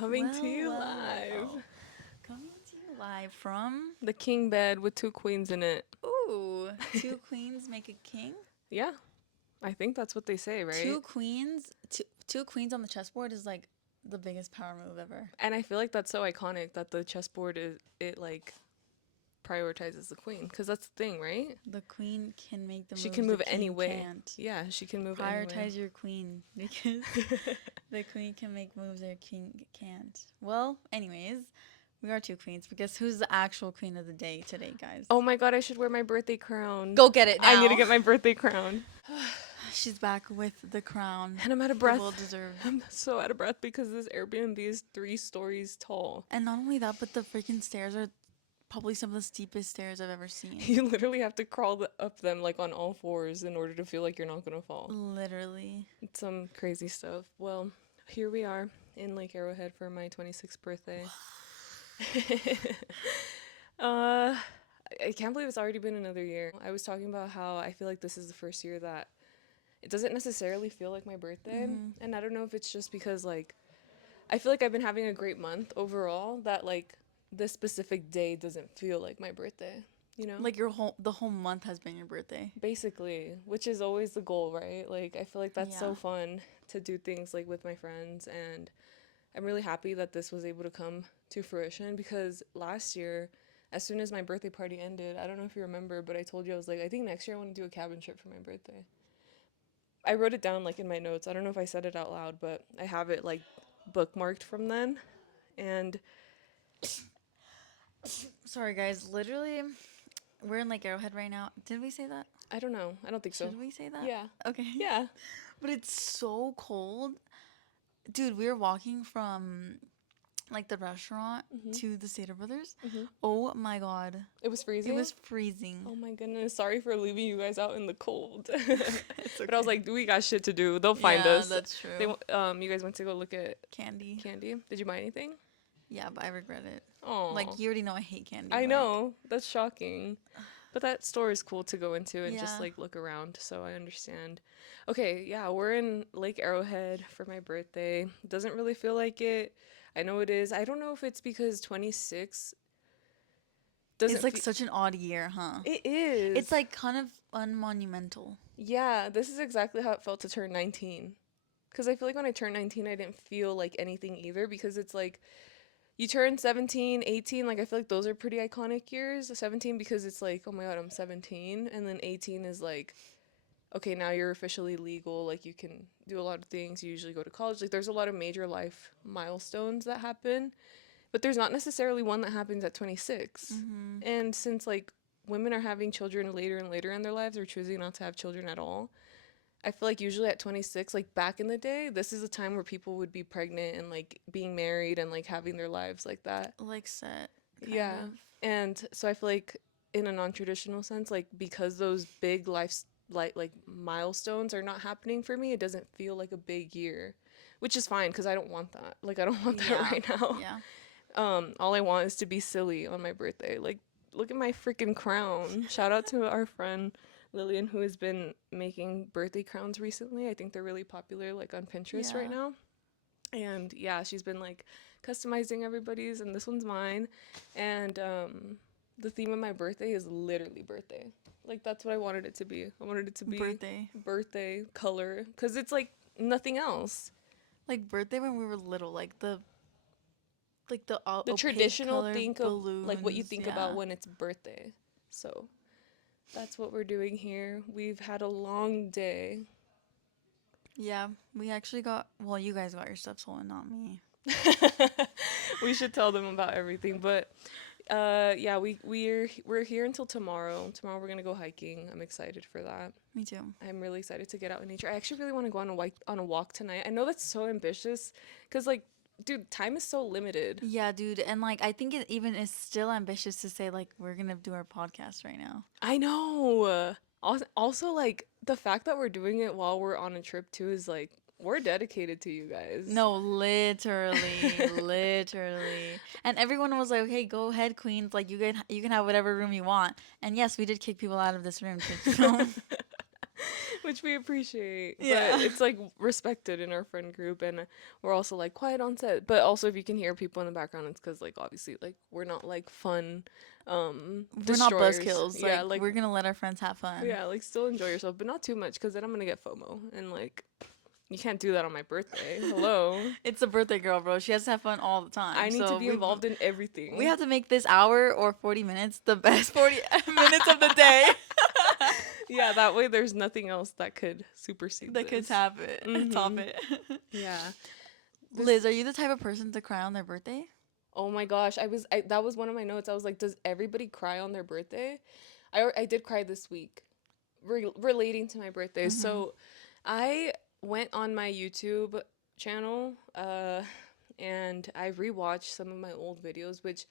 Coming to you live. Coming to you live from... The king bed with two queens in it. Ooh, two queens make a king? Yeah, I think that's what they say, right? Two queens on the chessboard is like the biggest power move ever. And I feel like that's so iconic that the chessboard like prioritizes the queen, because that's the thing, right? The queen can make the moves. She can move the king any way. Can't. Yeah, she can move Prioritize any way. your queen because the queen can make moves their king can't. Well, anyways, we are two queens because who's the actual queen of the day today, guys? Oh my god, I should wear my birthday crown. Go get it now. I need to get my birthday crown. She's back with the crown. And I'm out of breath. Well deserved. I'm so out of breath because this Airbnb is 3 stories tall. And not only that, but the freaking stairs are probably some of the steepest stairs I've ever seen. You literally have to crawl up them like on all fours in order to feel like you're not gonna fall. Literally. It's some crazy stuff. Well, here we are in Lake Arrowhead for my 26th birthday. I can't believe it's already been another year. I was talking about how I feel like this is the first year that it doesn't necessarily feel like my birthday. Mm-hmm. And I don't know if it's just because, like, I feel like I've been having a great month overall, that, like, this specific day doesn't feel like my birthday, you know? Like the whole month has been your birthday. Basically, which is always the goal, right? Like, I feel like that's so Yeah. fun to do things, like, with my friends, and I'm really happy that this was able to come to fruition, because last year, as soon as my birthday party ended, I don't know if you remember, but I told you, I was like, I think next year I want to do a cabin trip for my birthday. I wrote it down, like, in my notes. I don't know if I said it out loud, but I have it, like, bookmarked from then. And Sorry, guys. Literally, we're in Lake Arrowhead right now. Did we say that? I don't know. I don't think so. Should we say that? Yeah. Okay. Yeah. But it's so cold. Dude, we were walking from like the restaurant to the Stater Brothers. Oh my god. It was freezing? It was freezing. Oh my goodness. Sorry for leaving you guys out in the cold. It's okay. But I was like, we got shit to do. They'll find us. That's true. You guys went to go look at Candy. Did you buy anything? Yeah, but I regret it. Oh. Like, you already know I hate candy. I know. That's shocking. But that store is cool to go into and just, Yeah. like, look around, so I understand. Okay, yeah, we're in Lake Arrowhead for my birthday. Doesn't really feel like it. I know it is. I don't know if it's because 26 doesn't It's like such an odd year, huh? It is. It's like kind of unmonumental. Yeah, this is exactly how it felt to turn 19. Because I feel like when I turned 19, I didn't feel like anything either, because it's like, you turn 17, 18, like, I feel like those are pretty iconic years. 17 because it's like, oh my god, I'm 17. And then 18 is like, okay, now you're officially legal. Like, you can do a lot of things. You usually go to college. Like, there's a lot of major life milestones that happen. But there's not necessarily one that happens at 26. And since, like, women are having children later and later in their lives, or choosing not to have children at all, I feel like usually at 26, like, back in the day, this is a time where people would be pregnant and, like, being married and, like, having their lives like that. Like set. Yeah. And so I feel like in a non-traditional sense, like, because those big life, like milestones are not happening for me, it doesn't feel like a big year, which is fine, because I don't want that. Like, I don't want that right now. Yeah. All I want is to be silly on my birthday. Like, look at my freaking crown. Shout out to our friend Lillian, who has been making birthday crowns recently. I think they're really popular, like, on Pinterest right now. And yeah, she's been, like, customizing everybody's, and this one's mine. And the theme of my birthday is literally birthday. Like, that's what I wanted it to be. I wanted it to be birthday color, because it's like nothing else. Like birthday when we were little, like the traditional think balloons, of, like, what you think about when it's birthday. So that's what we're doing here. We've had a long day. Yeah, we actually well, you guys got your stuff stolen, not me. We should tell them about everything, but yeah, we're here until tomorrow. Tomorrow we're gonna go hiking. I'm excited for that. Me too. I'm really excited to get out in nature. I actually really want to go on a walk tonight. I know that's so ambitious, because, like, dude, time is so limited. Yeah, dude, and, like, I think it even is still ambitious to say, like, we're gonna do our podcast right now. I know. Also, like, the fact that we're doing it while we're on a trip too is, like, we're dedicated to you guys. No, literally, literally. And everyone was like, "Okay, go ahead, queens. Like, you can have whatever room you want." And yes, we did kick people out of this room to film. which we appreciate, but Yeah. it's like respected in our friend group, and we're also like quiet on set. But also, if you can hear people in the background, it's because like obviously like we're not like fun We're not destroyers. buzzkills. Yeah, Like, like we're gonna let our friends have fun. yeah, like still enjoy yourself, but not too much, because then I'm gonna get FOMO, and like you can't do that on my birthday. Hello, It's a birthday girl, bro. She has to have fun all the I time. need to So be involved in we everything. have to make this hour or 40 minutes the best 40 minutes of the day. Yeah, that way there's nothing else that could supersede The kids this. have it. Top Mhm. it. Yeah. Liz, This are you the type of person to cry on their birthday? Oh my gosh, that was one of my notes. I was like, does everybody cry on their birthday? I did cry this week, relating to my birthday. Mm-hmm. So, I went on my YouTube channel, and I rewatched some of my old videos, which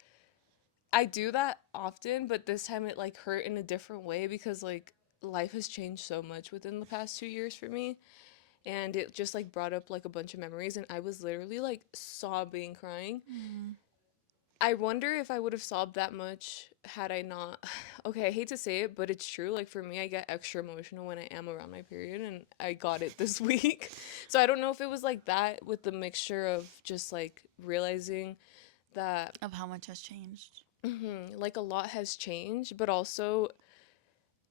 I do that often, but this time it like hurt in a different way because like life has changed so much within the past 2 years for me, and it just like brought up like a bunch of memories, and I was literally like sobbing, crying. Mm. I wonder if I would have sobbed that much had I not. Okay, I hate to say it, but it's true. Like for me, I get extra emotional when I am around my period, and I got it this week. So I don't know if it was like that with the mixture of just like realizing that Of how much has changed. like a lot has changed, but also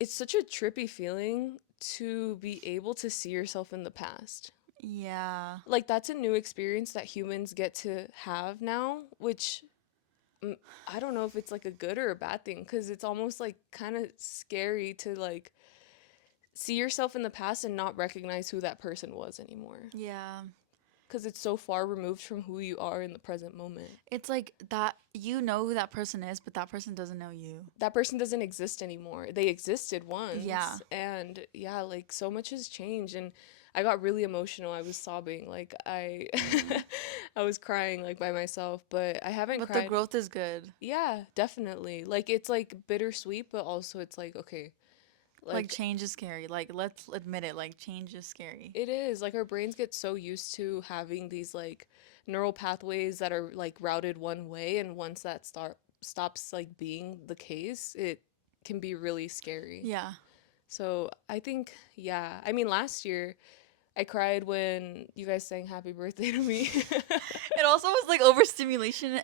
it's such a trippy feeling to be able to see yourself in the past. Yeah. Like that's a new experience that humans get to have now, which mm, I don't know if it's like a good or a bad thing, because it's almost like kind of scary to like see yourself in the past and not recognize who that person was anymore, Yeah. because it's so far removed from who you are in the present moment. It's like that you know who that person is, but that person doesn't know you. That person doesn't exist anymore. They existed Yeah. once, and yeah, like so much has changed, and I got really emotional. I was sobbing, like I Mm. I was crying like by myself, but I haven't But the cried. growth is good. Yeah, definitely. Like it's like bittersweet, but also it's like okay, Like like change is scary. Like let's admit it. Like change is scary. it is. Like our brains get so used to having these like neural pathways that are like routed one way, and once that stops like being the case, it can be really scary. Yeah. So I think, yeah. I mean, last year I cried when you guys sang "Happy Birthday" to me. It also was like overstimulation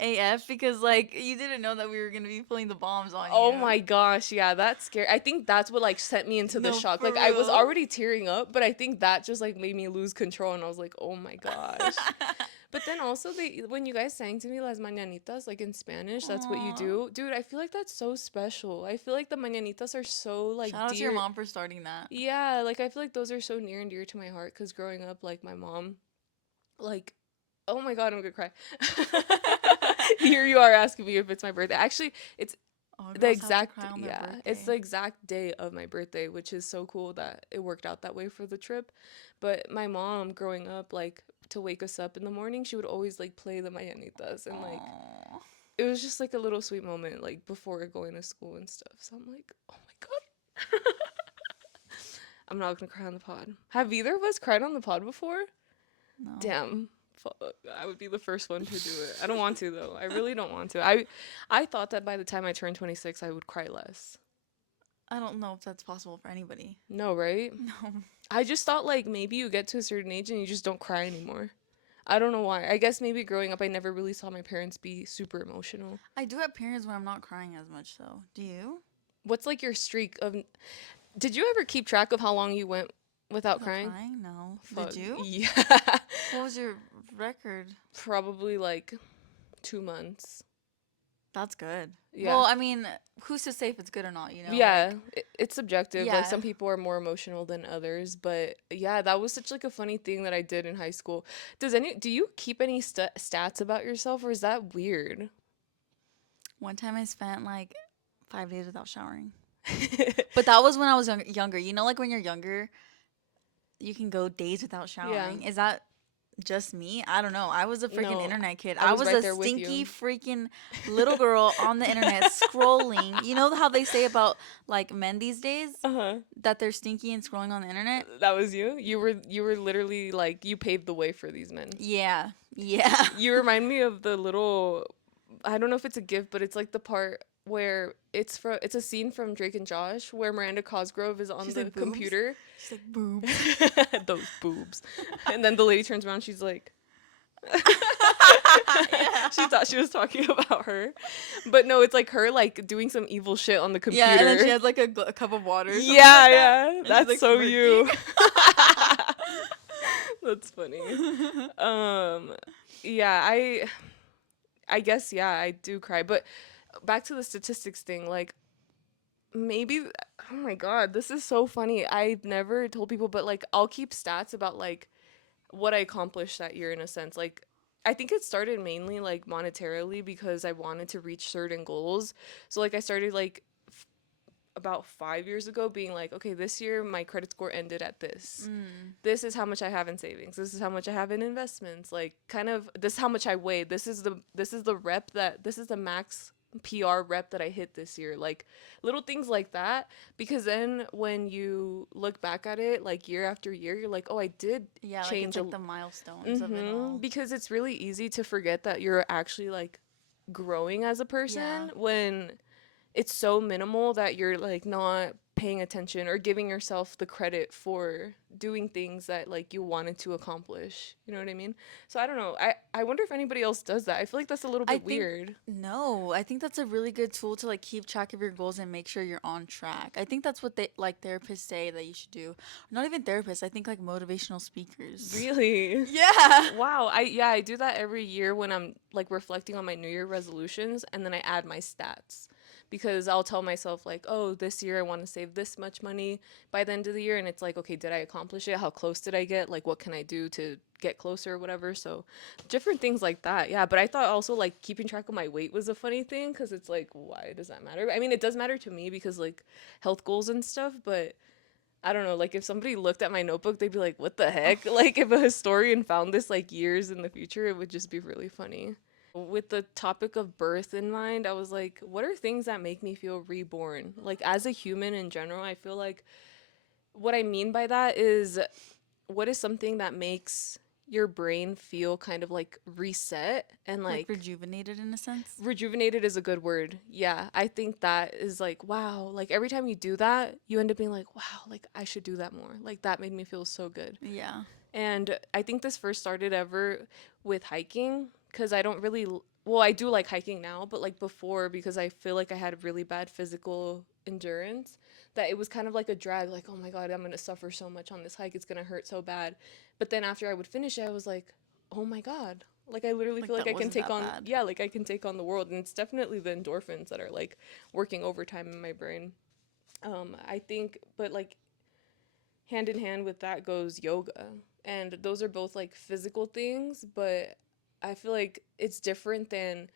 AF because like you didn't know that we were gonna be pulling the bombs on Oh you. my gosh, yeah, that's scary. I think that's what like sent me into the No, shock. for Like I was real. already tearing up, but I think that just like made me lose control, and I was like, "Oh my gosh." But then also they when you guys sang to me Las Mañanitas like in Spanish, that's what you Aw. do. Dude, I feel like that's so special. I feel like the mañanitas are so like Shout out to your dear. mom for starting that. Yeah, like I feel like those are so near and dear to my heart, cuz growing up like my mom like oh my god, I'm going to cry. Here you are asking me if it's my birthday. Actually, it's All the girls have to exact cry on their yeah, it's birthday. the exact day of my birthday, which is so cool that it worked out that way for the trip. But my mom growing up like to wake us up in the morning, she would always like play the mañanitas, and like Aww. it was just like a little sweet moment like before going to school and stuff. So I'm like, "Oh my god." I'm not going to cry on the pod. Have either of us cried on the pod before? No. Damn. Fuck. I would be the first one to do it. I don't want to though. I really don't want to. I thought that by the time I turned 26 I would cry less. I don't know if that's possible for anybody. No, right? No. I just thought like maybe you get to a certain age and you just don't cry anymore. I don't know why. I guess maybe growing up I never really saw my parents be super emotional. I do have periods when I'm not crying as much though. Do you? What's like your streak of Did you ever keep track of how long you went without Without crying? crying? No. Fuck. Did you? Yeah. What was your record? Probably like 2 months. That's good. Yeah. Well, I mean, who's to say if it's good or not, you know? Yeah, Like, it's subjective. Like yeah. some people are more emotional than others, but yeah, that was such like a funny thing that I did in high school. Do you keep any stats about yourself, or is that weird? One time I spent like 5 days without showering. But that was when I was younger. You know, like when you're younger, you can go days without Yeah. showering. Is that just me? I don't know. I was a freaking No, internet kid. I I was was right a there with stinky you. freaking little girl on the internet scrolling. You know how they say about like men these days Uh-huh. that they're stinky and scrolling on the internet? That was you? You were literally like you paved the way for these men. Yeah. Yeah. You remind me of the little I don't know if it's a gift, but it's like the part. where it's a scene from Drake and Josh where Miranda Cosgrove is on She's the like boobs. computer. She's like boobs. Those boobs. And then the lady turns around, she's like Yeah. she thought she was talking about her. But no, it's like her like doing some evil shit on the Yeah, and then she computer. has like a cup of water or something Yeah, like that. yeah. And she's That's like so smirking. you. That's funny. Um yeah, I guess yeah, I do cry. But back to the statistics thing, like maybe oh my god, this is so funny. I've never told people, but like I'll keep stats about like what I accomplished that year in a sense. Like I think it started mainly like monetarily because I wanted to reach certain goals. So like I started like about 5 years ago being like, okay, this year my credit score ended at this. Mm. This is how much I have in savings. This is how much I have in investments. Like kind of this is how much I weigh. This is the rep that this is the max PR rep that I hit this year. Like little things like that because then when you look back at it like year after year, you're like, "Oh, I did Yeah, like it's change a like the milestones of it all. because it's really easy to forget that you're actually like growing as a Yeah. person when it's so minimal that you're like not paying attention or giving yourself the credit for doing things that like you wanted to accomplish. You know what I mean? So I don't know. I wonder if anybody else does that. I feel like that's a little I bit think weird. no, I think that's a really good tool to like keep track of your goals and make sure you're on track. I think that's what they like therapists say that you should do. Not even therapists, I think like motivational speakers. Really? Yeah. Wow. I do that every year when I'm like reflecting on my New Year resolutions and then I add my stats. Because I'll tell myself like, "Oh, this year I want to save this much money by the end of the year." And it's like, "Okay, did I accomplish it? How close did I get? Like what can I do to get closer or whatever?" So, different things like that. Yeah, but I thought also like keeping track of my weight was a funny thing cuz it's like, why does that matter? I mean, it does matter to me because like health goals and stuff, but I don't know, like if somebody looked at my notebook, they'd be like, "What the heck?" Like if a historian found this like years in the future, it would just be really funny. With the topic of birth in mind, I was like, what are things that make me feel reborn? Like as a human in general, I feel like what I mean by that is what is something that makes your brain feel kind of like reset and Like like rejuvenated in a sense. rejuvenated is a good word. Yeah, I think that is like, wow, like every time you do that, you end up being like, wow, like I should do that more. Like that made me feel so good. Yeah. And I think this first started ever with hiking because I don't really, well, I do like hiking now, but like before, because I feel like I had really bad physical endurance, that it was kind of like a drag, like, oh my God, I'm going to suffer so much on this hike. It's going to hurt so bad. But then after I would finish it, I was like, oh my God. Like I literally Like feel like that I can wasn't take that on, bad. yeah, like I can take on the world. And it's definitely the endorphins that are like working overtime in my brain. I think, but like hand in hand with that goes yoga. And those are both like physical things, but I feel like it's different than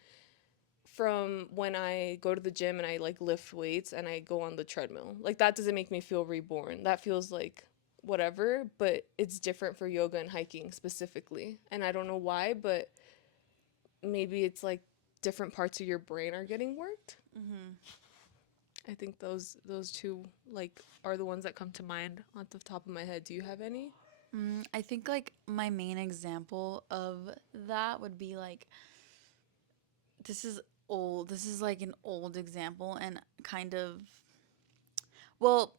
from when I go to the gym and I like lift weights and I go on the treadmill. Like that doesn't make me feel reborn. That feels like whatever, but it's different for yoga and hiking specifically. And I don't know why, but maybe it's like different parts of your brain are getting worked. Hmm. I think those two like are the ones that come to mind off the top of my head. Do you have any? I think like my main example of that would be like this is old. This is like an old example and kind of well,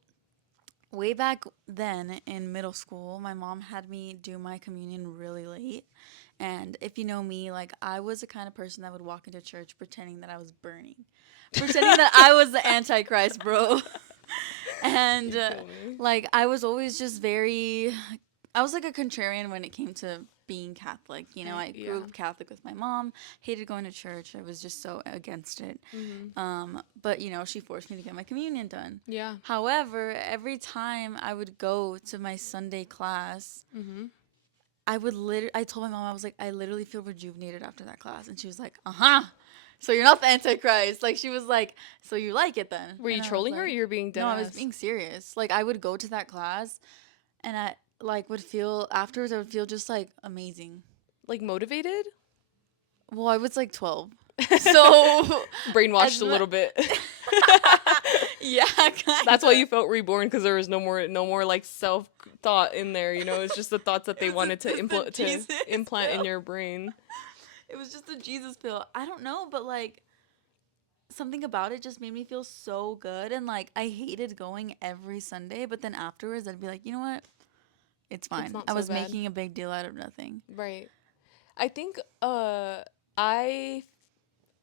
way back then in middle school, my mom had me do my communion really late. And if you know me, like I was the kind of person that would walk into church pretending that I was burning, pretending that I was the Antichrist, bro. And You feel me? like I was always just very I was like a contrarian when it came to being Catholic. You know, I grew Yeah. up Catholic with my mom, hated going to church. I was just so against it. Mhm. But you know, she forced me to get my communion done. Yeah. However, every time I would go to my Sunday class, Mhm. I told my mom, I was like, I literally feel rejuvenated after that class. And she was like, uh-huh. So you're not the Antichrist. Like she was like, so you like it then? Were you And I was trolling her or like, you were being dead no, I was ass? being serious. Like I would go to that class and I like would feel afterwards I would feel just like amazing. Like motivated? Well, I was like 12. So Brainwashed as a mu- little bit. yeah, kind That's why of. you felt reborn because there was no more like self thought in there, you know? It's just the thoughts that It they was wanted to just a Jesus implant in pill. your brain. It was just a Jesus pill. I don't know, but like something about it just made me feel so good, and like I hated going every Sunday, but then afterwards I'd be like, you know what? It's It's fine. not I so was bad. making a big deal out of nothing. Right. I think I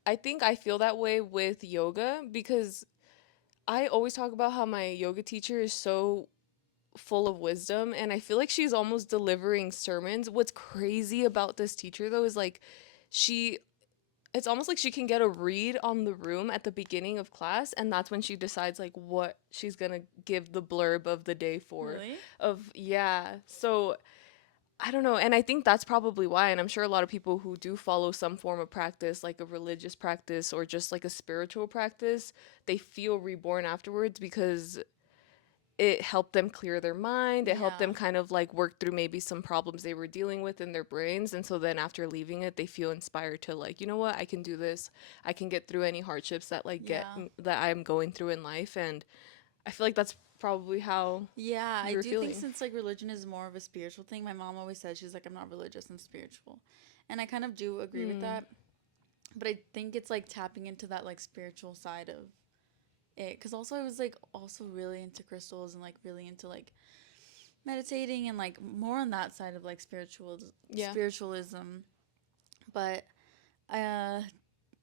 I think I feel that way with yoga because I always talk about how my yoga teacher is so full of wisdom and I feel like she's almost delivering sermons. What's crazy about this teacher though is like she it's almost like she can get a read on the room at the beginning of class and that's when she decides like what she's going to give the blurb of the day for Really? of yeah. So I don't know. And I think that's probably why. And I'm sure a lot of people who do follow some form of practice, like a religious practice or just like a spiritual practice, they feel reborn afterwards because it helped them clear their mind. It helped Yeah. them kind of like work through maybe some problems they were dealing with in their brains. And so then after leaving it, they feel inspired to like, you know what, I can do this. I can get through any hardships that Yeah. that I'm going through in life. And I feel like that's probably how Yeah, I you were do think feeling. since like religion is more of a spiritual thing, my mom always says she's like, I'm not religious, I'm spiritual. And I kind of do agree with Hmm. that. But I think it's like tapping into that like spiritual side of it. Cause also I was like also really into crystals and like really into like meditating and like more on that side of like Yeah. spiritualism. But uh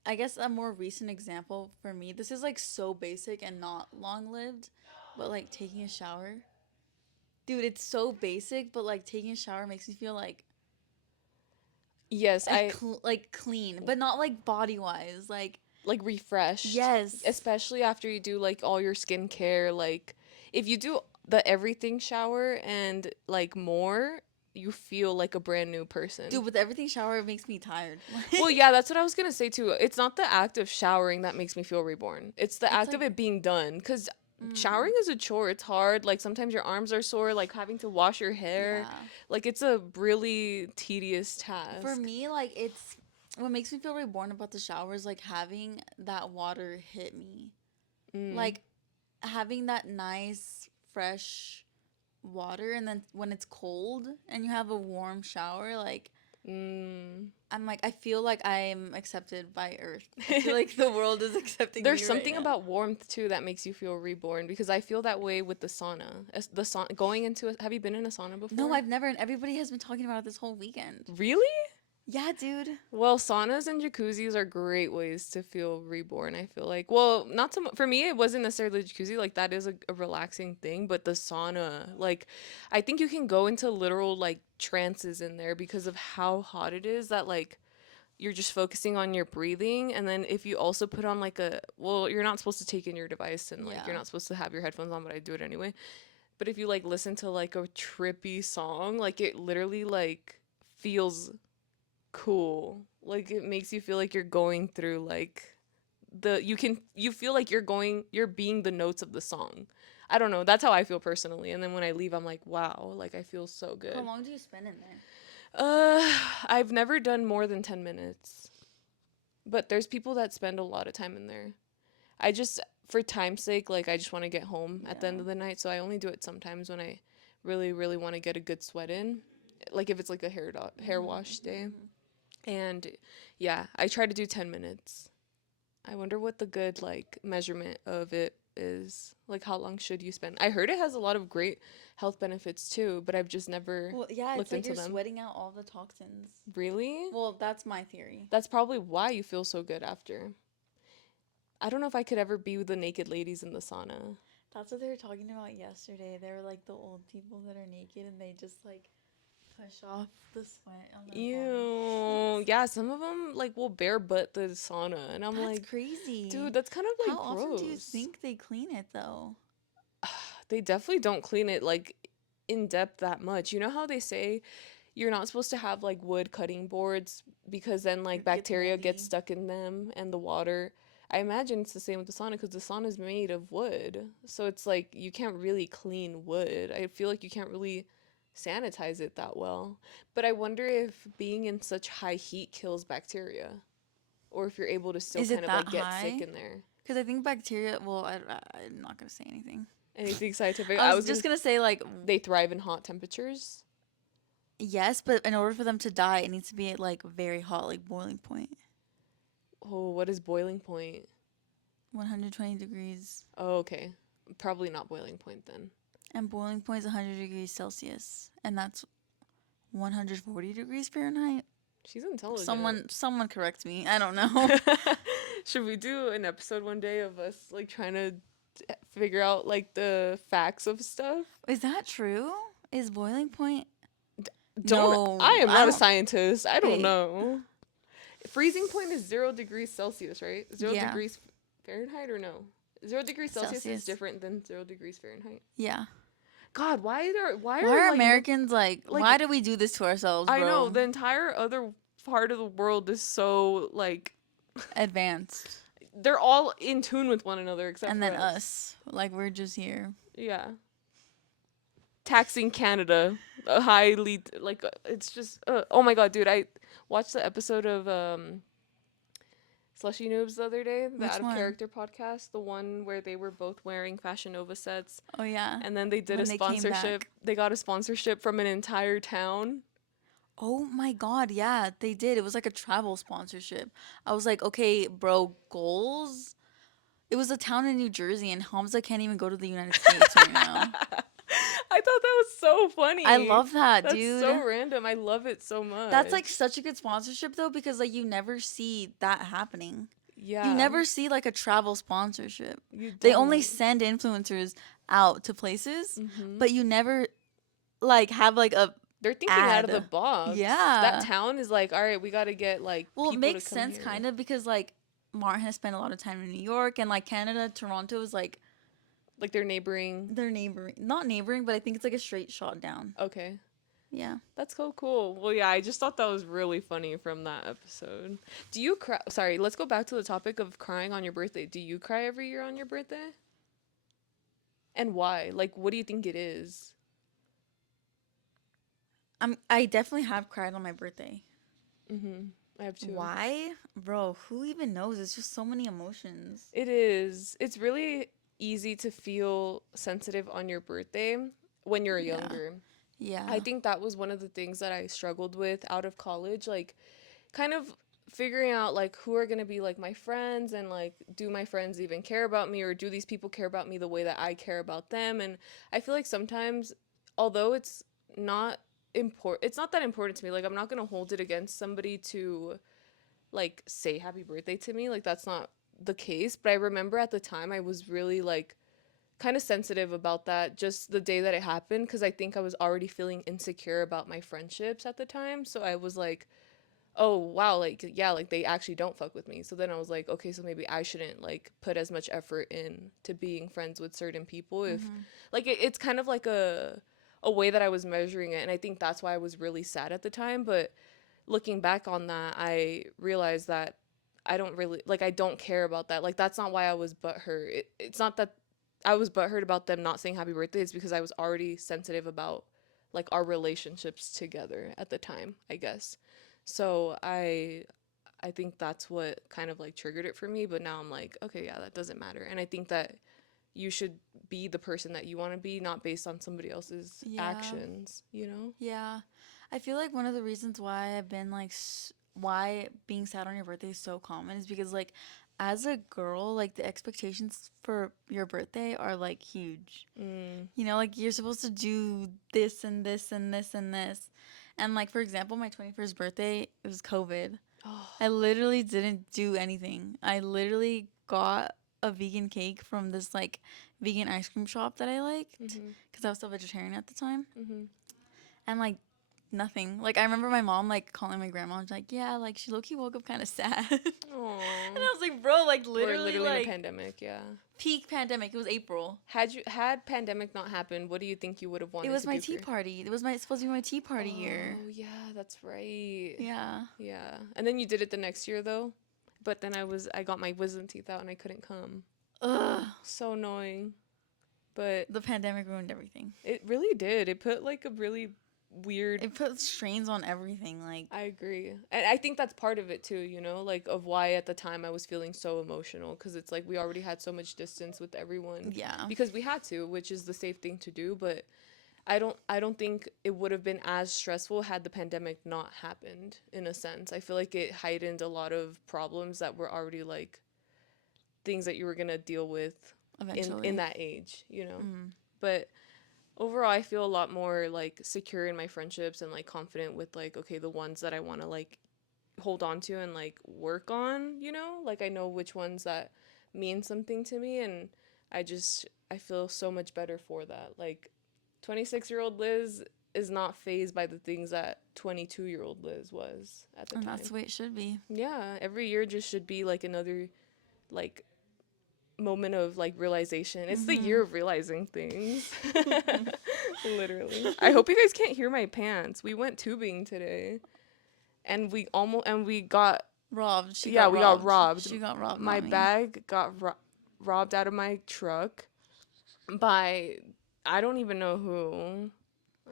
I guess a more recent example for me, this is like so basic and not long lived, but like taking a shower. Dude, it's so basic, but like taking a shower makes me feel Yes, I like clean, but not like body wise. Like like refreshed, yes, especially after you do like all your skincare. Like if you do the everything shower and like more, you feel like a brand new person. dude, with everything shower, it makes me tired. Well, Like yeah, that's what I was gonna say too. It's not the act of showering that makes me feel reborn. It's the it's act of like it being done. Cause mm, showering is a chore. It's hard. Like sometimes your arms are sore. Like having to wash your hair. yeah. Like it's a really tedious For task. me, like it's what makes me feel reborn about the shower is like having that water hit me. Mm. Like having that nice fresh water, and then when it's cold and you have a warm shower, like Mm. I'm like I feel like I'm accepted by Earth. I feel like the world is accepting There's me right something now. about warmth too that makes you feel reborn because I feel that way with the sauna. The sauna going into a, have you been in a sauna No, before? I've never, and everybody has been talking about it this whole weekend. Really? Yeah, dude. Well, saunas and jacuzzis are great ways to feel reborn, I feel like. Well, not so much for me it wasn't necessarily the jacuzzi, like that is a relaxing thing, but the sauna, like I think you can go into literal like trances in there because of how hot it is that like you're just focusing on your breathing and then if you also put on like a well you're not supposed to take in your device and like you're Yeah. not supposed to have your headphones on but I do it anyway but if you like listen to like a trippy song like it literally like feels cool like it makes you feel like you're going through like you feel like you're being the notes of the song. I don't know, that's how I feel personally and then when I leave I'm like wow like I feel so How good. long do you spend in there? uh I've never done more than 10 minutes. But there's people that spend a lot of time in there. I just, for time's sake, like I just want to get home at the end Yeah. of the night. So I only do it sometimes when I really, really want to get a good sweat in. Like if it's like a hair wash day. Mm-hmm. And yeah, I try to do 10 minutes. I wonder what the good like measurement of it is. Like how long should you spend? I heard it has a lot of great health benefits too, but I've just never Well, yeah, it's looked like into you're them. sweating out all the toxins. Really? Well, that's my theory. That's probably why you feel so good after. I don't know if I could ever be with the naked ladies in the sauna. That's what they were talking about yesterday. They were like the old people that are naked and they just like push off the sweat on their Ew. bodies. Yeah, some of them like will bare butt the sauna, and I'm That's like, dude, crazy. that's kind of like How often do you gross. think they clean it though? They definitely don't clean it like in depth that much. You know how they say you're not supposed to have like wood cutting boards because then like It gets bacteria gets moldy. stuck in them and the water. I imagine it's the same with the sauna because the sauna is made of wood. So it's like you can't really clean wood. I feel like you can't really sanitize it that well. But I wonder if being in such high heat kills bacteria or if you're able to still Is kind it of that like get sick high? in there. Because I think bacteria. Well, I'm not gonna say anything. Anything scientific? I I was was gonna. just gonna say like They thrive in hot temperatures. yes, but in order for them to die, it needs to be at like very hot, like boiling point. Oh, what is boiling point? 120 degrees. Oh, okay. Probably not boiling point then. And boiling point is 100 degrees Celsius. And that's 140 degrees Fahrenheit. She's intelligent. Someone correct me. I don't know. Should we do an episode one day of us like trying to figure out like the facts of stuff? Is that true? Is boiling point? Don't No, I am I not a don't. scientist. I don't Wait. know. Freezing point is 0 degrees Celsius, right? Zero Yeah. degrees Fahrenheit or no? 0 degrees Celsius is Celsius. different than 0 degrees Fahrenheit. Yeah. God, why Why are are like Americans like why do we do this to ourselves, I know bro? the entire other part of the world is so like Advanced. they're all in tune with one another except And for then us. us. Like, we're just here. Yeah. Taxing Canada, highly like it's just oh my god, dude! I watched the episode of Slushy Noobs the other day, the Which Out of one? Character podcast, the one where they were both wearing Fashion Nova sets, Oh, yeah. and then they did a When they came sponsorship. back. They got a sponsorship from an entire town. Oh my God, yeah, they did. It was like a travel sponsorship. I was like, okay, bro, goals? It was a town in New Jersey, and Hamza can't even go to the United States right now. I thought that was so I funny. love that, That's dude. so random. I love it so That's like much. such a good sponsorship, though, because like you never see that happening. You Yeah, never see like a travel sponsorship. you They only don't. send influencers out to places, Hmm. but you never like have like a They're thinking out of the ad. box. That Yeah. town is like, all right, we got to get like Well, it people to makes come sense here. kind of because like Martin has spent a lot of time in New York and like Canada, Toronto is like Like they're neighboring. they're neighboring, not neighboring, but I think it's like a straight shot down. Okay. Yeah. That's so cool. Well, yeah, I just thought that was really funny from that episode. Do you cry? Sorry, let's go back to the topic of crying on your birthday. Do you cry every year on your birthday? And why? Like, what do you think it is? I definitely have cried on my birthday. Mm-hmm. I have two. Why? Bro, who even knows? It's just so many emotions. It is. It's really easy to feel sensitive on your birthday when you're Yeah. younger. I Yeah. think that was one of the things that I struggled with out of college, like kind of figuring out like who are going to be like my friends and like do my friends even care about me or do these people care about me the way that I care about them? And I feel like sometimes although not it's not that important to me. Like I'm not going to hold it against somebody to like say happy birthday to me. Like that's not the case, but I remember at the time I was really like kind of sensitive about that just the day that it happened because I think I was already feeling insecure about my friendships at the time. So I was like, oh wow, like yeah, like they actually don't fuck with me. So then I was like, okay, so maybe I shouldn't like put as much effort in to being friends with certain people if Mhm. like it's kind of like a way that I was measuring it, and I think that's why I was really sad at the time. But looking back on that, I realized that I don't really like I don't care about that. Like that's not why I was butthurt. It's not that I was butthurt about them not saying happy birthday. It's because I was already sensitive about like our relationships together at the time, I guess. So I think that's what kind of like triggered it for me. But now I'm like, okay, yeah, that doesn't matter. And I think that you should be the person that you want to be, not based on somebody else's Yeah. actions, you know? Yeah. I feel like one of the reasons why I've been like why being sad on your birthday is so common is because like as a girl, like the expectations for your birthday are like huge. Mm. You know, like you're supposed to do this and this and this and this. And like for example, my 21st birthday, it was COVID. Oh. I literally didn't do anything. I literally got a vegan cake from this like vegan ice cream shop that I liked Mhm. because I was still vegetarian at the time. Mhm. And like nothing. Like I remember my mom like calling my grandma and she's like, yeah, like she low key woke up kind of sad. And Aw. I was like, bro, like We're literally literally in a like pandemic, yeah. peak pandemic. It was April. Had pandemic not happened, what do you think you would have It wanted was to my do for tea your... party. It was my supposed to be my tea party year. Oh, yeah, that's right. Yeah. Yeah. And then you did it the next year though. But then I got my wisdom teeth out and I couldn't come. Ugh. So annoying. But The pandemic ruined everything. it really did. It put like a really weird... It put strains on everything. Like I agree. And I think that's part of it too, you know, like of why at the time I was feeling so emotional because it's like we already had so much distance with everyone yeah. because we had to, which is the safe thing to do, but I don't think it would have been as stressful had the pandemic not happened in a sense. I feel like it heightened a lot of problems that were already like things that you were gonna deal with in Eventually. that age, you know. Mm. But overall, I feel a lot more like secure in my friendships and like confident with like, okay, the ones that I want to like hold on to and like work on, you know? Like I know which ones that mean something to me, and I feel so much better for that. Like 26-year-old Liz is not phased by the things that 22-year-old Liz was at the And that's time. the way it should be. Yeah, every year just should be like another like moment of like realization. It's the Mm-hmm. year of realizing things. Literally. I hope you guys can't hear my pants. We went tubing today and we got Robbed. She yeah, got we got robbed. robbed. She got robbed, My mommy. bag got robbed out of my truck by I don't even know who.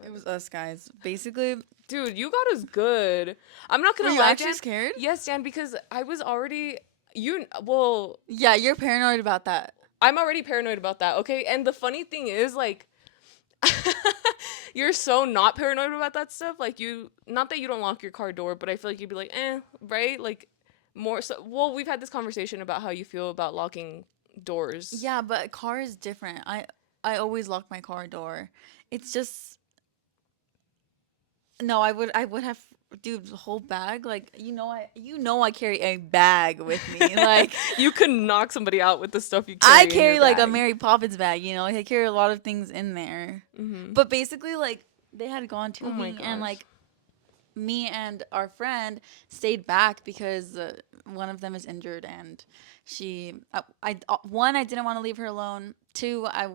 It was us guys. Basically, Dude, you got us good. I'm not were gonna you lie, actually Dan. scared? Yes, Dan, because I was already you well, Yeah, you're paranoid about that. I'm already paranoid about that, okay? And the funny thing is like you're so not paranoid about that stuff. Like you not that you don't lock your car door, but I feel like you'd be like, right? Like more so well, we've had this conversation about how you feel about locking doors. Yeah, but a car is different. I always lock my car door. It's just no, I would have dude, the whole bag like I carry a bag with me. Like You could knock somebody out with the stuff you I carry in your carry like a bag. Mary Poppins bag, I carry a lot of things in there. Mhm. But basically like they had gone Oh my tubing and gosh. like me and our friend stayed back because one of them is injured and one I didn't want to leave her alone. Two, I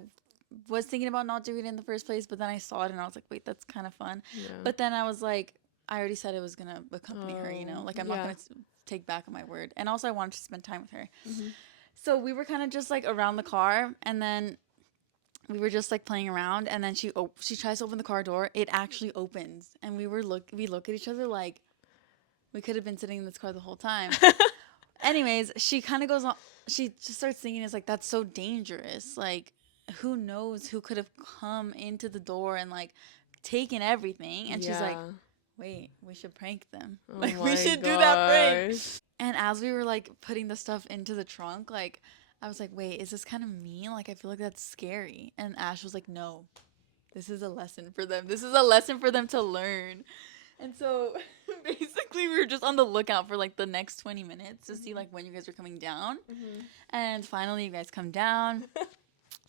was thinking about not doing it in the first place, but then I saw it and I was like, wait, that's kind of fun. Yeah. But then I was like, I already said I was gonna accompany her, Oh, like I'm not yeah. gonna take back on my word. And also I wanted to spend time with her. Mhm. So we were kind of just like around the car, and then we were just like playing around, and then she tries to open the car door. It actually opens, and we look at each other like we could have been sitting in this car the whole time. Anyways, she kind of goes on. She just starts thinking, "It's like that's so dangerous. Like, who knows who could have come into the door and like taken everything?" And she's like, Yeah. "Wait, we should prank them. Oh Like, we my should do that prank." gosh. And as we were like putting the stuff into the trunk, like I was like, "Wait, is this kind of mean? Like, I feel like that's scary." And Ash was like, "No, this is a lesson for them. This is a lesson for them to learn." And so basically we were just on the lookout for like the next 20 minutes to see like when you guys were coming down. Mhm. And finally you guys come down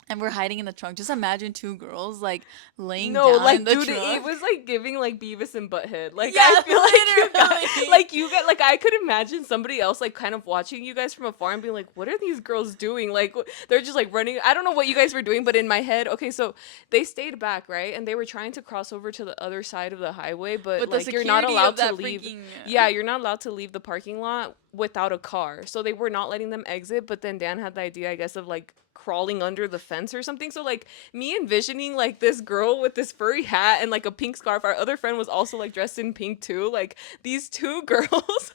and we're hiding in the trunk. Just imagine two girls like laying No, down in like, the dude, it trunk. was like giving like Beavis and Butthead. Like, I Yeah, feel literally. like you got, like, I could imagine somebody else like kind of watching you guys from afar and being like, "What are these girls doing?" Like, they're just like running. I don't know what you guys were doing, but in my head, okay, so they stayed back, right, and they were trying to cross over to the other side of the highway, but But the like, you're not security of allowed to that leave. freaking Yeah, you're not allowed to leave the parking lot without a car. So they were not letting them exit. But then Dan had the idea, I guess, of like crawling under the fence or something. So like me envisioning like this girl with this furry hat and like a pink scarf. Our other friend was also like dressed in pink too. Like these two girls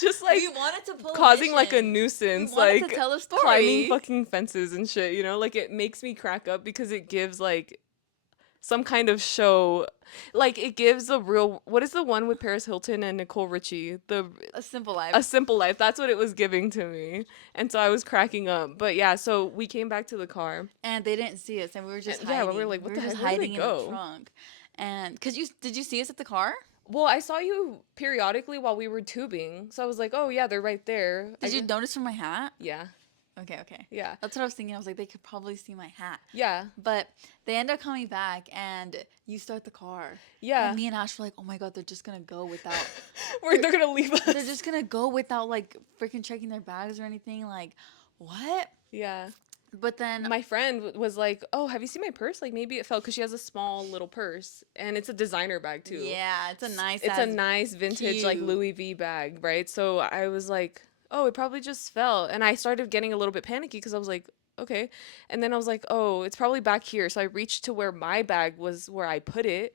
just like we wanted to pull causing like a mission. We nuisance, wanted to like tell a climbing story. fucking fences and shit, you know? Like it makes me crack up because it gives like some kind of show. Like it gives a real what is the one with Paris Hilton and Nicole Richie? The A simple life. A Simple Life. That's what it was giving to me. And so I was cracking up. But yeah, so we came back to the car. And they didn't see us, and we were just And yeah, we were hiding. like, We what were the just heck? Where did they hiding in the go? trunk. And cause did you see us at the car? Well, I saw you periodically while we were tubing. So I was like, oh yeah, they're right there. Did you notice from my hat? Yeah. Okay, okay. Yeah. That's what I was thinking. I was like, they could probably see my hat. Yeah. But they end up coming back, and you start the car. Yeah. And me and Ash were like, oh my God, they're just gonna go without. They're gonna leave us. They're just gonna go without like freaking checking their bags or anything. Like, what? Yeah. But then My friend was like, oh, have you seen my purse? Like maybe it fell because she has a small little purse and it's a designer bag too. yeah, it's a nice. It's a nice vintage like cute. Louis V bag, right? So I was like, oh, it probably just fell. And I started getting a little bit panicky because I was like, okay. And then I was like, oh, it's probably back here. So I reached to where my bag was where I put it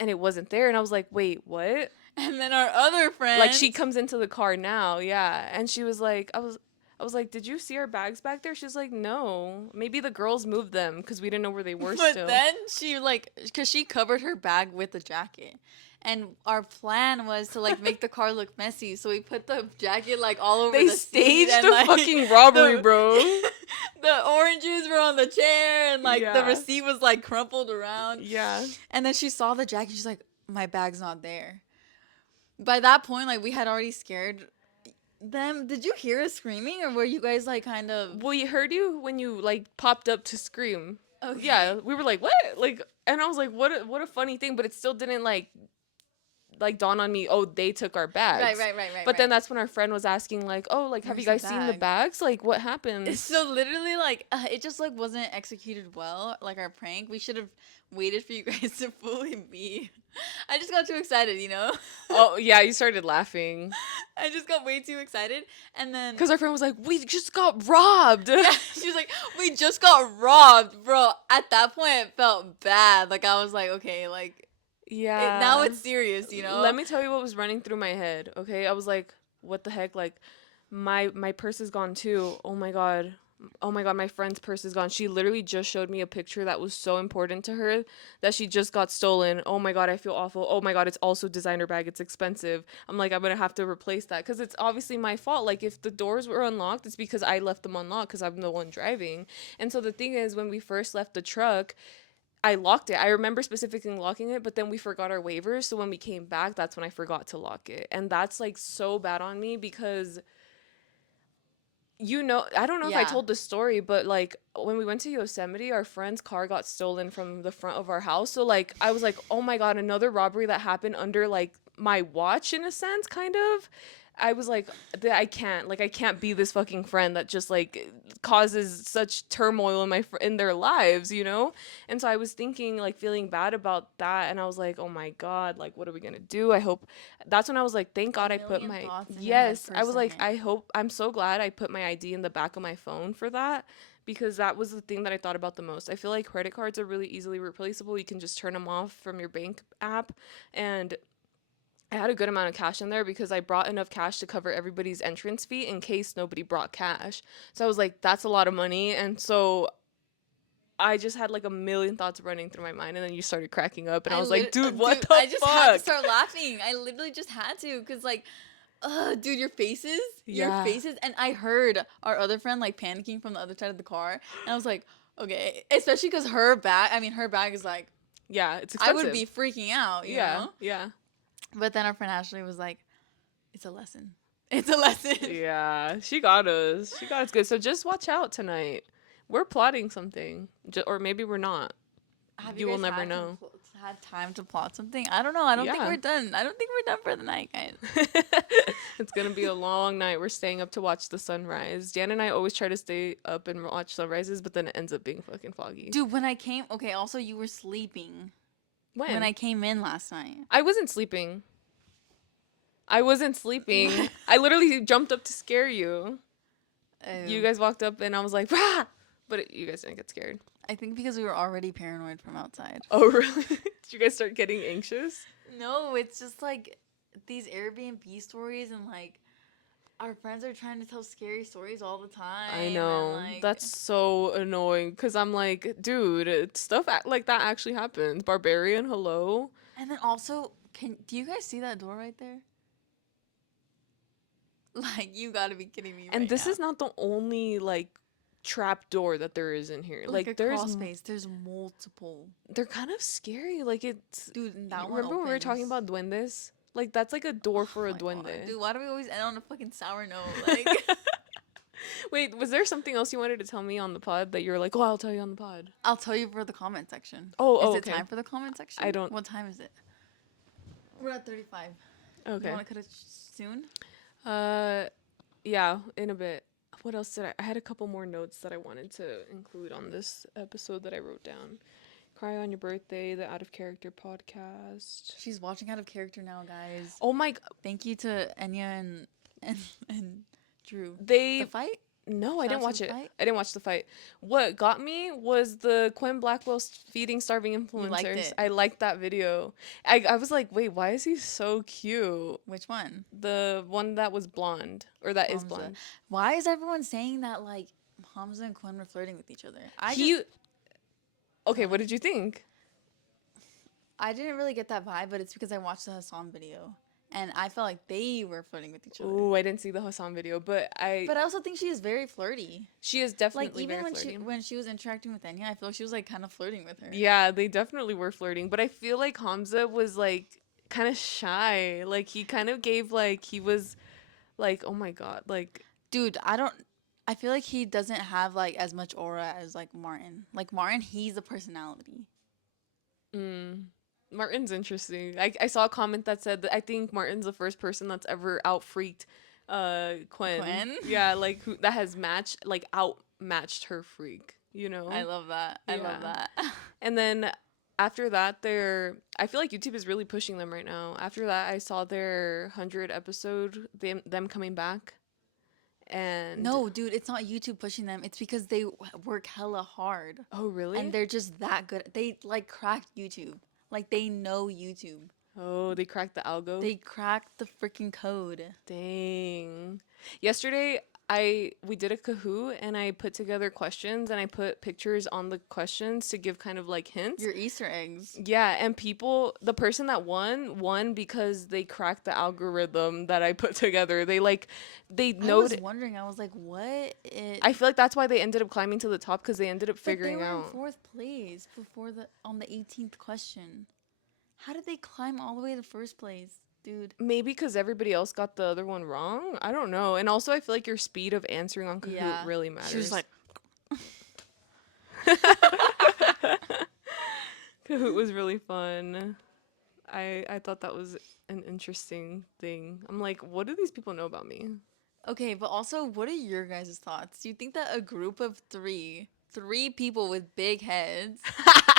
and it wasn't there. And I was like, wait, what? And then our other friend, Like she comes into the car now, yeah. And she was like, I was like, did you see our bags back there? She's like, no. Maybe the girls moved them because we didn't know where they were but still. then she like, cause she covered her bag with a jacket, And our plan was to like make the car look messy. So we put the jacket like all over They the seat staged and a like fucking robbery, the bro. the oranges were on the chair and like the Yeah. receipt was like crumpled around. Yeah. And then she saw the jacket. She's like, my bag's not there. By that point, like we had already scared them. Did you hear us screaming or were you guys like kind of We heard you when you like popped up to scream. okay? Yeah, we were like, "What?" Like, and I was like, what a funny thing," but it still didn't like dawn on me, "Oh, they took our Right, bags." right, right, right, But then right. that's when our friend was asking like, "Oh, like have you Where's the guys seen the bag? bags? Like what happened?" So literally, like it just like wasn't executed well. Like our prank, we should have waited for you guys to fully be. I just got too excited, you know. Oh, yeah, you started laughing I just got way too excited, and then cuz our friend was like, "We just got robbed." yeah, she was like, "We just got robbed, bro." At that point, it felt bad. Like I was like, okay, like now Yeah. it's serious, you Let know. me tell you what was running through my head, okay? I was like, "What the heck? Like my purse is gone too. Oh my god. Oh my god, my friend's purse is gone." She literally just showed me a picture that was so important to her that she just got stolen. Oh my god, I feel awful. Oh my god, it's also designer bag. It's expensive. I'm like, I'm going to have to replace that cuz it's obviously my fault. Like if the doors were unlocked, it's because I left them unlocked cuz I'm the one driving. And so the thing is when we first left the truck, I locked it. I remember specifically locking it, but then we forgot our waivers. So when we came back, that's when I forgot to lock it. And that's like so bad on me because I don't know if I Yeah. told this story, but like when we went to Yosemite, our friend's car got stolen from the front of our house. So like I was like, "Oh my god, another robbery that happened under like my watch in a sense, kind of." I was like, I can't be this fucking friend that just like causes such turmoil in in their lives, you know?" And so I was thinking like feeling bad about that and I was like, "Oh my god, like what are we going to do? I hope." That's when I was like, "Thank A God I put million my." thoughts in your head Yes, per I was like, second. I'm so glad I put my ID in the back of my phone for that because that was the thing that I thought about the most. I feel like credit cards are really easily replaceable. You can just turn them off from your bank app. And I had a good amount of cash in there because I brought enough cash to cover everybody's entrance fee in case nobody brought cash. So I was like, that's a lot of money. And so I just had like a million thoughts running through my mind. And then you started cracking up. And I was like, dude, what Dude, the I just had to fuck? start laughing. I literally just had to, cause like, dude, your Yeah. faces, and I heard our other friend like panicking from the other side of the car, and I was like, okay, especially cause her bag. I mean, her bag is like, Yeah. It's I would expensive. be freaking out, you Yeah. know. Yeah. But then our friend Ashley was like, it's a lesson. It's a lesson. Yeah, she got us. She got us good. So just watch out tonight. We're plotting something, or maybe we're not. Have you You will guys never know. had time to plot something? I don't know. I don't think Yeah. we're done. I don't think we're done for the night, guys. It's gonna be a long night. We're staying up to watch the sunrise. Dan and I always try to stay up and watch sunrises, but then it ends up being fucking foggy. Dude, when I came, okay, also you were sleeping when When? I came in last night. I wasn't sleeping. I wasn't sleeping. I literally jumped up to scare you. You Oh, guys walked up and I was like, "Rah!" But you guys didn't get scared. I think because we were already paranoid from outside. Oh, really? Did you guys start getting anxious? No, it's just like these Airbnb stories and like our friends are trying to tell scary stories all the I time and know. like That's so annoying because I'm like, dude, stuff like that actually happens. Barbarian, hello? and then also do you guys see that door right there? Like you got to be kidding me And right this now. is not the only like trap door that there is in here. Like Like a crawl space, there's multiple. they're kind of scary. Like it's Dude, and you that one remember when we were talking opens. about duendes? Like that's like a door Oh for a my god, duende. dude, why do we always end on a fucking sour note? Like Wait, was there something else you wanted to tell me on the pod that you were like, "Oh, I'll tell you on the pod." I'll tell you for the comment section. Oh, Is oh, it okay. time for the comment I section? don't. What time is it? We're at 35. You Okay. want to cut it soon? Uh, yeah, in a bit. What else did I had a couple more notes that I wanted to include on this episode that I wrote down. Cry on Your Birthday, the Out of Character podcast. She's watching out of character now, guys. Oh my, Thank you to Enya and Drew. The they fight? no, I Shout didn't out to watch the it. fight. I didn't watch the fight. What got me was the Quinn Blackwell feeding starving You liked influencers. it. I liked that video. I was like, wait, why is he so cute? Which one? The one that was blonde or that is Hamza. blonde. Why is everyone saying that like Hamza and Quinn were flirting with each other? He okay. Go What on. did you think? I didn't really get that vibe, but it's because I watched the Hassan video, and I felt like they were flirting with each other. Ooh, I didn't see the Hassan video, but But I also think she is very flirty. she is Like definitely even very when she flirty. when she was interacting with Enya, I feel like she was like kind of flirting with her. Yeah, they definitely were flirting, but I feel like Hamza was like kind of shy. Like he kind of gave like he was like, "Oh my God." Like Dude, I don't. I feel like he doesn't have like as much aura as like Martin. Like Martin, he's a personality. mm, Martin's interesting. I saw a comment that said that I think Martin's the first person that's ever out freaked Quinn. Quinn. Yeah, like who that has outmatched her freak, you I know? love that. I love Yeah. that. And then after that, I feel like YouTube is really pushing them right now. After that, I saw their 100 episode, them coming back. And No, dude, it's not YouTube pushing them. It's because they work hella hard. oh, And really? they're just that good. They like cracked YouTube. Like they know YouTube. Oh, they cracked the algo. They cracked the freaking code. Dang. Yesterday, we did a Kahoot and I put together questions and I put pictures on the questions to give kind of like hints. Your Easter eggs. Yeah, and the person that won because they cracked the algorithm that I put together. They I was know. wondering. I was like, what? I feel like that's why they ended up climbing to the top because they ended up But they figuring were in out. fourth place before the on the 18th question. How did they climb all the way to first place, dude? Maybe because everybody else got the other one wrong. I don't know. And also, I feel like your speed of answering on Kahoot Yeah. really matters. She was like, Kahoot was really fun. I thought that was an interesting thing. I'm like, what do these people know about me? okay, but also, what are your guys' thoughts? Do you think that a group of three people with big heads,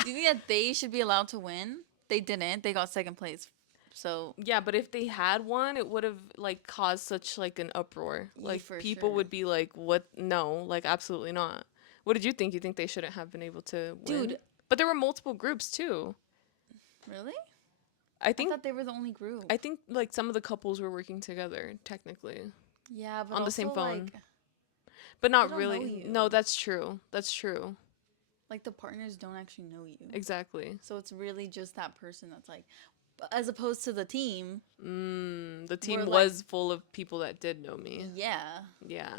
do you think that they should be allowed to win? They didn't. They got second place. So, Yeah, but if they had one, it would have like caused such like an uproar. yeah, Like for people sure. would be like, "What? No, like absolutely not." What did you think? You think they shouldn't have been able to win? Dude, But there were multiple groups too. really? I I think thought they were the only group. I think like some of the couples were working together technically Yeah, but on the same also, phone, like, but they not don't know really. No, you. that's true. That's true. Like, the partners don't actually know you. Exactly. So it's really just that person that's like, as opposed to the team, The where team like, was full of people that did know me. yeah. Yeah,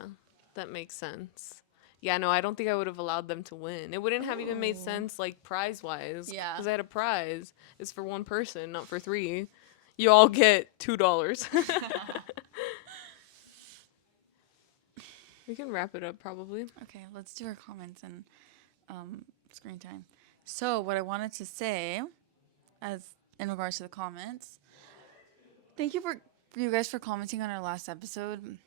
that makes sense. Yeah, no, I don't think I would have allowed them to win. It wouldn't have even made Oh. sense, like, prize wise, Yeah. because I had a prize. It's for one person, not for three. You all get $2. We can wrap it up, probably. Okay, let's do our comments and screen time. So, what I wanted to say, as in regards to the comments, thank you for you guys for commenting on our last episode.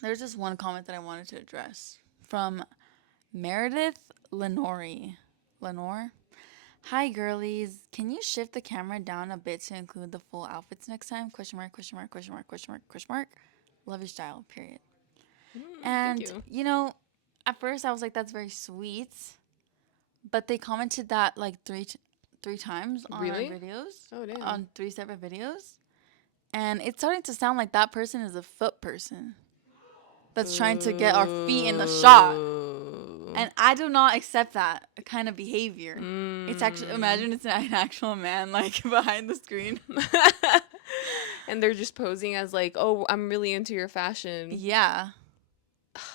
There's just one comment that I wanted to address from Meredith Lenore. Lenore? Hi girlies. Can you shift the camera down a bit to include the full outfits next time? Question mark, question mark, question mark, question mark, question mark. Love your style, period. Thank And you. you know, at first I was like, that's very sweet. But they commented that like three times on our Really? videos. Oh, damn. On three separate videos. And it's starting to sound like that person is a foot person that's trying to get our feet in the shot. Ooh. And I do not accept that kind of behavior. It's actually, Mm. imagine it's an actual man like behind the screen. And they're just posing as like, oh, I'm really into your fashion. Yeah.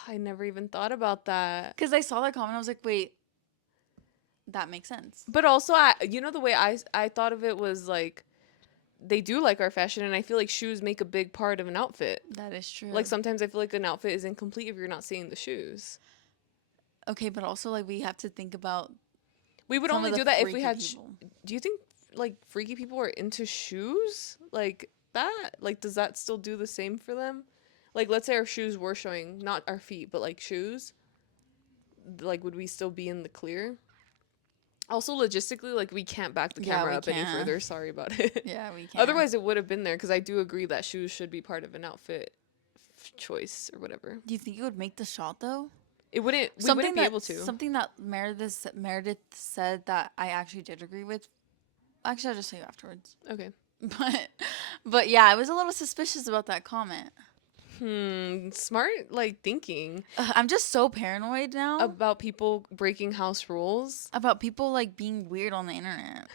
I never even thought about that. Because I saw that comment, I was like, wait, that makes sense. But also, the way I thought of it was like they do like our fashion, and I feel like shoes make a big part of an outfit. That is true. Like sometimes I feel like an outfit is incomplete if you're not seeing the shoes. Okay, but also like we have to think about We would some only of the do that if we freaky had. people. Do you think like freaky people are into shoes like that? Like, does that still do the same for them? Like, let's say our shoes were showing not our feet, but like shoes. Like, would we still be in the clear? Also, logistically, like we can't back the Yeah, camera we up any can't. further. Sorry about it. Yeah, we can. Otherwise, it would have been there because I do agree that shoes should be part of an outfit choice or whatever. Do you think it would make the shot though? It wouldn't. We Something wouldn't be that able to. something that Meredith said that I actually did agree with. Actually, I'll just tell you afterwards. Okay. But but yeah, I was a little suspicious about that comment. Smart like thinking Ugh, I'm just so paranoid now about people breaking house rules. about people like being weird on the internet.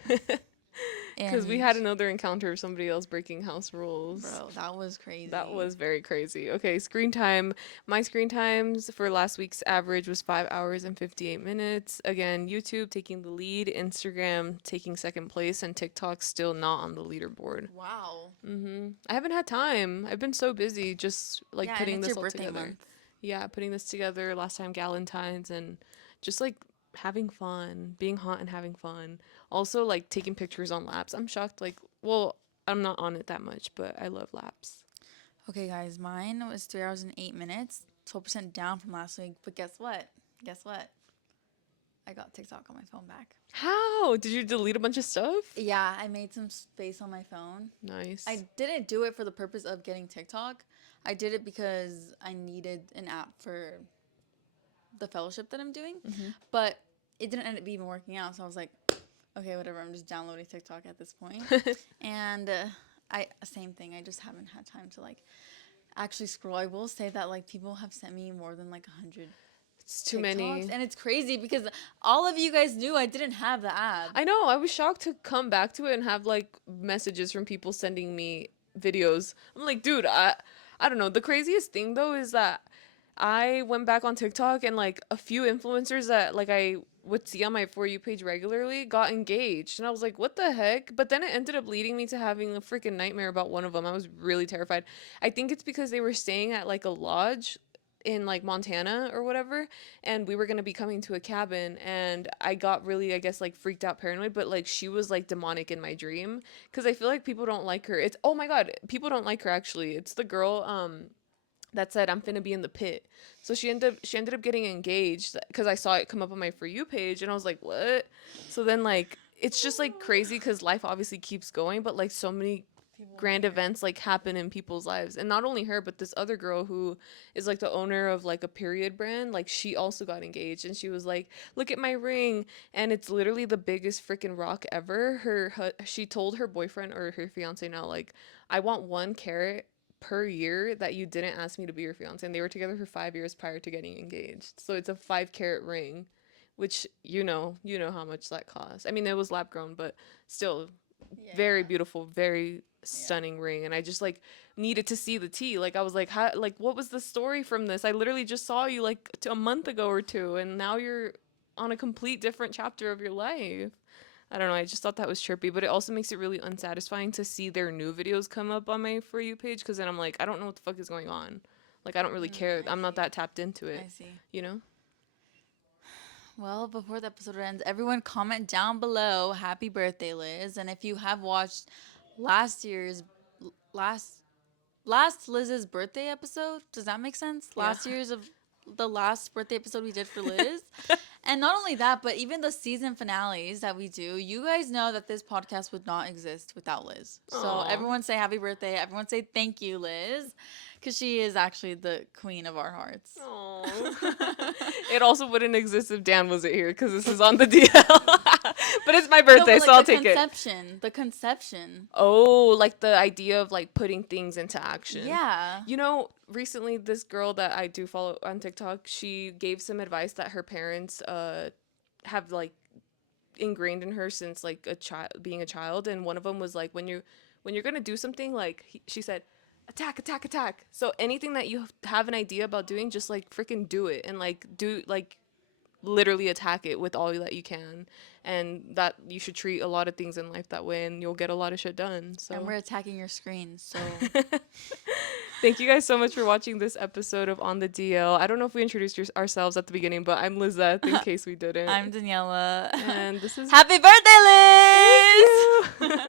Because we And had another encounter of somebody else breaking house rules. bro, that was That crazy. was very crazy. Okay, screen time. My screen times for last week's average was 5 hours and 58 minutes. Again, YouTube taking the lead, Instagram taking second place, and TikTok still not on the leaderboard. Wow. I haven't had time. I've been so busy just like Yeah, and putting it's your this all birthday together. month. Yeah, putting this together last time Galentine's and just like having fun, being hot and having fun. Also like taking pictures on laps. I'm shocked like well, I'm not on it that much, but I love laps. Okay, guys, mine was 3 hours and 8 minutes, 12% down from last week. But guess what? Guess what? I got TikTok on my phone back. How? Did you delete a bunch of stuff? Yeah, I made some space on my phone. Nice. I didn't do it for the purpose of getting TikTok. I did it because I needed an app for the fellowship that I'm doing. But it didn't end up even working out. So I was like, okay, whatever. I'm just downloading TikTok at this point. And I same thing. I just haven't had time to like actually scroll. I will say that like people have sent me more than like 100 It's too TikToks, many. and it's crazy because all of you guys knew I didn't have the app. I know. I was shocked to come back to it and have like messages from people sending me videos. I'm like, dude, I don't know. The craziest thing though is that I went back on TikTok and like a few influencers that like I would see on my For You page regularly got engaged. And I was like, what the heck? But then it ended up leading me to having a freaking nightmare about one of them. I was really terrified. I think it's because they were staying at like a lodge in like Montana or whatever, and we were going to be coming to a cabin, and I got really, I guess, like freaked out, paranoid, but like she was like demonic in my dream because I feel like people don't like her. It's, oh my god, people don't like her. Actually, it's the girl that said I'm finna be in the pit. So she ended up getting engaged because I saw it come up on my For You page, and I was like, what? So then like it's just like crazy because life obviously keeps going, but like so many grand events like happen in people's lives. And not only her, but this other girl who is like the owner of like a period brand, like she also got engaged, and she was like, look at my ring, and it's literally the biggest freaking rock ever. She told her boyfriend or her fiance now, like, I want 1 carat per year that you didn't ask me to be your fiance. And they were together for 5 years prior to getting engaged, so it's a 5 carat ring, which you know how much that costs. I mean, it was lab grown, but still Yeah, very yeah, beautiful, very yeah. stunning ring. And I just like needed to see the tea. Like I was like, how, like what was the story from this? I literally just saw you like a month ago or two, and now you're on a complete different chapter of your life. I don't know. I just thought that was trippy, but it also makes it really unsatisfying to see their new videos come up on my For You page, because then I'm like, I don't know what the fuck is going on. Like I don't really care. I I'm not see. that tapped into I it, see. you know? Well, before the episode ends, everyone comment down below happy birthday, Liz. And if you have watched last year's last last Liz's birthday episode, does that make sense? Yeah. Last year's of the last birthday episode we did for Liz. And not only that, but even the season finales that we do, you guys know that this podcast would not exist without Liz. So Aw. everyone say happy birthday. Everyone say thank you, Liz, because she is actually the queen of our hearts. Oh. It also wouldn't exist if Dan wasn't here because this is on the DL. But it's my No, birthday, but so like I'll the take it. conception, the conception. Oh, like the idea of like putting things into action. Yeah. You know, recently this girl that I do follow on TikTok, she gave some advice that her parents have like ingrained in her since like a child, being a child. And one of them was like, when you're gonna do something, like she said, attack, attack, attack. So anything that you have an idea about doing, just like freaking do it, and like do like literally attack it with all that you can. And that you should treat a lot of things in life that way, and you'll get a lot of shit done. And So we're attacking your screen. So thank you guys so much for watching this episode of On the DL. I don't know if we introduced ourselves at the beginning, but I'm Lizeth in case we didn't. I'm Daniella. And this is Happy birthday, thank Liz! you.